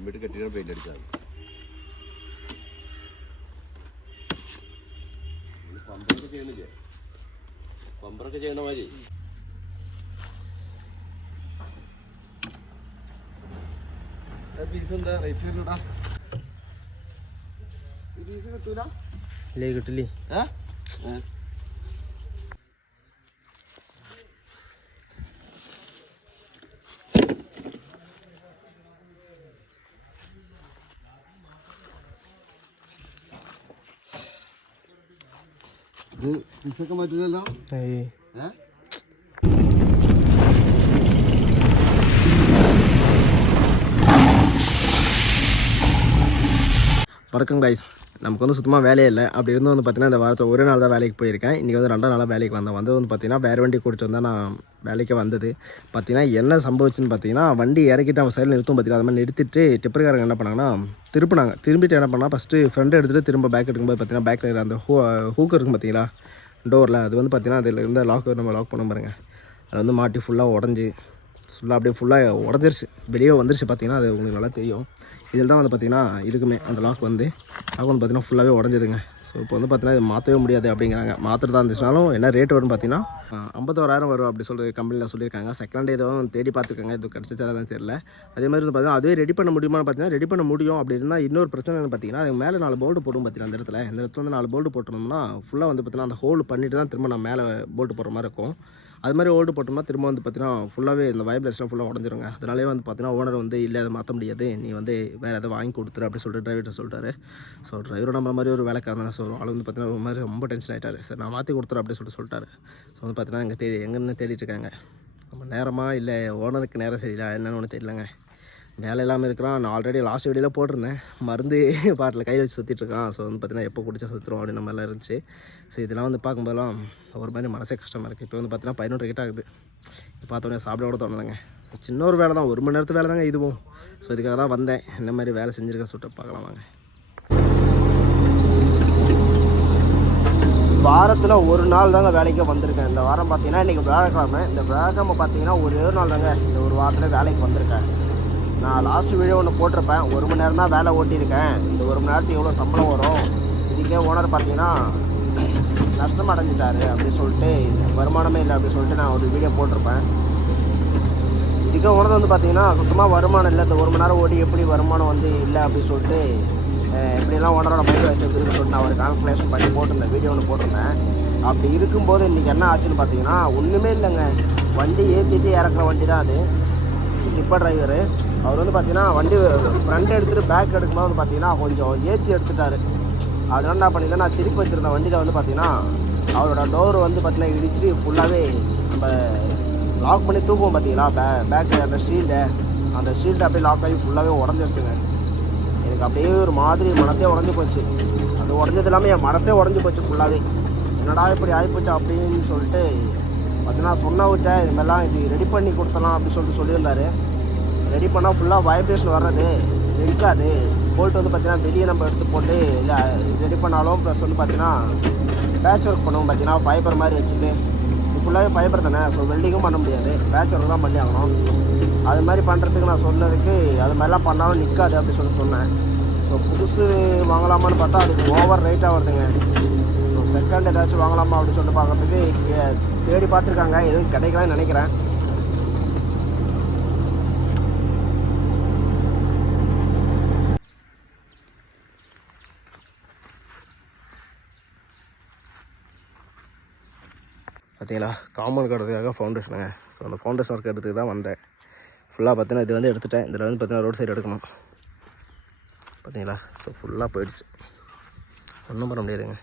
Computer கட்டினா paint அடிக்காது. പമ്പറൊക്കെ ചെയ്യണ മാതിരി പീസ് എന്താ റേറ്റ് വരുന്നടാ? ഈ പീസ് കിട്ടൂല? ഇല്ലേ കിട്ടില്ലേ? ഇത് പീസൊക്കെ മാറ്റില്ലല്ലോ. வணக்கம் கைஸ், நமக்கு வந்து சுத்தமாக வேலையே இல்லை. அப்படி இருந்து வந்து பார்த்தீங்கன்னா இந்த வாரத்தில் ஒரு நாள் தான் வேலைக்கு போயிருக்கேன். இன்றைக்கி வந்து 2 நாளாக வேலைக்கு வந்தது வந்து பார்த்தீங்கன்னா வேறு வண்டி கூட்டிட்டு வந்தால் நான் வேலைக்கு வந்தது. பார்த்தீங்கன்னா என்ன சம்பவிச்சுன்னு பார்த்தீங்கன்னா வண்டி இறக்கிட்டு அவன் சைடில் நிறுத்தும் பார்த்தீங்கன்னா அது மாதிரி நிறுத்திட்டு டிப்பர்காரங்க என்ன பண்ணாங்கன்னா திரும்பிட்டு என்ன பண்ணால் ஃபஸ்ட்டு ஃப்ரண்ட் எடுத்துகிட்டு திரும்ப பேக் எடுக்கும்போது பார்த்தீங்கன்னா பேக்கில் அந்த ஹூக் இருக்கும் பார்த்தீங்களா டோரில், அது வந்து பார்த்தீங்கன்னா அதில் இருந்த நம்ம லாக் பண்ண பாருங்கள், அது வந்து மாட்டி ஃபுல்லாக உடஞ்சி அப்படியே ஃபுல்லாக உடஞ்சிருச்சு, வெளியே வந்துருச்சு. பார்த்தீங்கன்னா அது உங்களுக்கு நல்லா தெரியும். இதில் தான் வந்து பார்த்திங்கன்னா இருக்குமே அந்த லாக் வந்து பார்த்திங்கன்னா ஃபுல்லாகவே உடஞ்சிதுங்க. ஸோ இப்போ வந்து பார்த்திங்கன்னா இது மாற்றவே முடியாது அப்படிங்கிறாங்க. மாற்றுறதா இருந்துச்சுனாலும் என்ன ரேட் வரும்னு பார்த்தீங்கன்னா 51,000 வரும் அப்படி சொல்லி கம்பெனியில் சொல்லியிருக்காங்க. செகண்ட் எதுவும் தேடி பார்த்துருக்காங்க, இது கிடச்சிச்சு அதெல்லாம் தெரியல. அதே மாதிரி வந்து பார்த்திங்கன்னா அதுவே ரெடி பண்ண முடியுமான்னு பார்த்தீங்கன்னா ரெடி பண்ண முடியும். அப்படி இருந்தால் இன்னொரு பிரச்சனை என்ன பார்த்தீங்கன்னா அது மேலே 4 போல்டு போடும் பார்த்தீங்கன்னா அந்த இடத்துல வந்து 4 போல்டு போட்டோம்னா ஃபுல்லாக வந்து பார்த்திங்கன்னா அந்த ஹோல் பண்ணிவிட்டு தான் திரும்ப நான் மேலே போல்டு போடுற மாதிரி இருக்கும். அது மாதிரி ஓல்டு போட்டோம்னா திரும்ப வந்து பார்த்தீங்கன்னா ஃபுல்லாகவே இந்த வைப்ரேஷன் ஃபுல்லாக உடஞ்சிருங்க. அதனாலே வந்து பார்த்தீங்கன்னா ஓனர் வந்து இல்லை அதை மாற்ற முடியாது, நீ வந்து வேறு எதாவது வாங்கி கொடுத்துரு அப்படி சொல்லிட்டு டிரைவர்கிட்ட சொல்லிட்டாரு. ஸோ டிரைவர் நம்ம மாதிரி ஒரு வேலைக்காரன் சொல்லுவோம். ஆள் வந்து பார்த்தீங்கன்னா ஒரு மாதிரி ரொம்ப டென்ஷன் ஆகிட்டார். சார் நான் மாற்றி கொடுத்துரு அப்படி சொல்லிட்டாரு. ஸோ வந்து பார்த்தீங்கன்னா எங்கன்னு தேடிட்டு இருக்காங்க. நம்ம நேரமாக இல்லை ஓனருக்கு நேரம் சரியில்லை என்னென்னு ஒன்று தெரியலங்க. வேலை இல்லாமல் இருக்கிறான். நான் ஆல்ரெடி லாஸ்ட் வீடியோவில் போட்டிருந்தேன் மருந்து பாட்டில் கையில் வச்சு சுற்றிட்டுருக்கான். ஸோ வந்து பார்த்தீங்கன்னா எப்போ குடிச்சா சுற்றுருவோம் அப்படின்னு மாதிரிலாம் இருந்துச்சு. ஸோ இதெல்லாம் வந்து பார்க்கும்போதெல்லாம் ஒரு மாதிரி மனசே கஷ்டமாக இருக்குது. இப்போ வந்து பார்த்தீங்கன்னா 11 கிட்ட ஆகுது. பார்த்தோன்னே சாப்பிட கூட தோணுதுங்க. ஸோ சின்ன ஒரு வேலை தான், 1 மணி நேரத்து வேலை தாங்க இதுவும். ஸோ இதுக்காக தான் வந்தேன், என்ன மாதிரி வேலை செஞ்சுருக்கேன்னு சொல்லிட்டு பார்க்கலாம் வாங்க. வாரத்தில் ஒரு நாள் தாங்க வேலைக்கு வந்திருக்கேன். இந்த வாரம் பார்த்தீங்கன்னா இன்றைக்கி வியாழக்கிழமை. இந்த வியாழக்கிழமை பார்த்தீங்கன்னா ஒரே ஒரு நாள் தாங்க இந்த ஒரு வாரத்தில் வேலைக்கு வந்திருக்கேன். நான் லாஸ்ட் வீடியோ ஒன்று போட்டிருப்பேன், 1 மணி நேரம் தான் வேலை ஓட்டியிருக்கேன், இந்த 1 மணி நேரத்துக்கு எவ்வளோ சம்பளம் வரும், இதுக்கே ஓனர் பார்த்தீங்கன்னா நஷ்டம் அடைஞ்சிட்டாரு அப்படி சொல்லிட்டு வருமானமே இல்லை அப்படி சொல்லிட்டு நான் ஒரு வீடியோ போட்டிருப்பேன். இதுக்கே ஓனர் வந்து பார்த்தீங்கன்னா சுத்தமாக வருமானம் இல்லை, இந்த 1 மணி நேரம் ஓடி எப்படி வருமானம் வந்து இல்லை அப்படி சொல்லிட்டு எப்படிலாம் ஓனரோட மைண்ட் வாய்ஸ் எப்படி சொல்லிட்டு நான் ஒரு கால்குலேஷன் பண்ணி போட்டிருந்தேன், வீடியோ ஒன்று போட்டிருந்தேன். அப்படி இருக்கும்போது இன்றைக்கி என்ன ஆச்சுன்னு பார்த்தீங்கன்னா ஒன்றுமே இல்லைங்க, வண்டி ஏற்றிட்டு இறக்குற வண்டி தான் அது. டிப்பர் டிரைவரு அவர் வந்து பார்த்தீங்கன்னா வண்டி ஃப்ரண்ட் எடுத்துகிட்டு பேக் எடுக்கும்போது வந்து பார்த்தீங்கன்னா கொஞ்சம் ஏற்றி எடுத்துட்டார். அதனால என்ன பண்ணியிருந்தேன், நான் திருப்பி வச்சுருந்த வண்டியில் வந்து பார்த்தீங்கன்னா அவரோட டோர் வந்து பார்த்தீங்கன்னா இடித்து ஃபுல்லாகவே நம்ம லாக் பண்ணி தூக்குவோம் பார்த்தீங்களா பேக்கு அந்த ஷீல்டு அப்படியே லாக் ஆகி ஃபுல்லாகவே உடஞ்சிருச்சுங்க. எனக்கு அப்படியே ஒரு மாதிரி மனசே உடஞ்சி போச்சு. அது உடஞ்சது இல்லாமல் என் மனசே உடஞ்சி போச்சு ஃபுல்லாகவே. என்னடா இப்படி ஆகிப்போச்சு அப்படின்னு சொல்லிட்டு பார்த்தீங்கன்னா சொன்ன விட்டேன், இது மாதிரிலாம் இது ரெடி பண்ணி கொடுத்தலாம் அப்படின்னு சொல்லிட்டு சொல்லியிருந்தாரு. ரெடி பண்ணால் ஃபுல்லாக வைப்ரேஷன் வர்றது இருக்காது. போல்ட் வந்து பார்த்தீங்கன்னா வெளியே நம்ம எடுத்து போட்டு இல்லை ரெடி பண்ணாலும் ப்ளஸ் வந்து பார்த்தீங்கன்னா பேட்ச் ஒர்க் பண்ணுவோம் பார்த்தீங்கன்னா ஃபைபர் மாதிரி வச்சுட்டு, இது ஃபுல்லாகவே ஃபைபர் தானே. ஸோ வெல்டிங்கும் பண்ண முடியாது, பேட்ச் ஒர்க் தான் பண்ணி ஆகணும். அது மாதிரி பண்ணுறதுக்கு நான் சொன்னதுக்கு அது மாதிரிலாம் பண்ணாலும் நிற்காது அப்படி சொன்னேன். ஸோ புதுசு வாங்கலாமான்னு பார்த்தா அதுக்கு ஓவர் ரேட்டாக வருதுங்க. ஸோ செகண்ட் ஏதாச்சும் வாங்கலாமா அப்படின்னு சொல்லிட்டு பார்க்குறதுக்கு தேடி பார்த்துருக்காங்க, எதுவும் கிடைக்கலான்னு நினைக்கிறேன். பார்த்தீங்களா காம்பவுண்ட் கட்டுறதுக்காக ஃபவுண்டேஷனுங்க. ஸோ அந்த ஃபவுண்டேஷன் ஒர்க் எடுத்துக்கு தான் வந்தேன். ஃபுல்லாக பார்த்தீங்கன்னா இது வந்து எடுத்துட்டேன். இதில் வந்து பார்த்தீங்கன்னா ரோட் சைடு எடுக்கணும் பார்த்தீங்களா. ஸோ ஃபுல்லாக போயிடுச்சு, ஒன்றும் பண்ண முடியாதுங்க.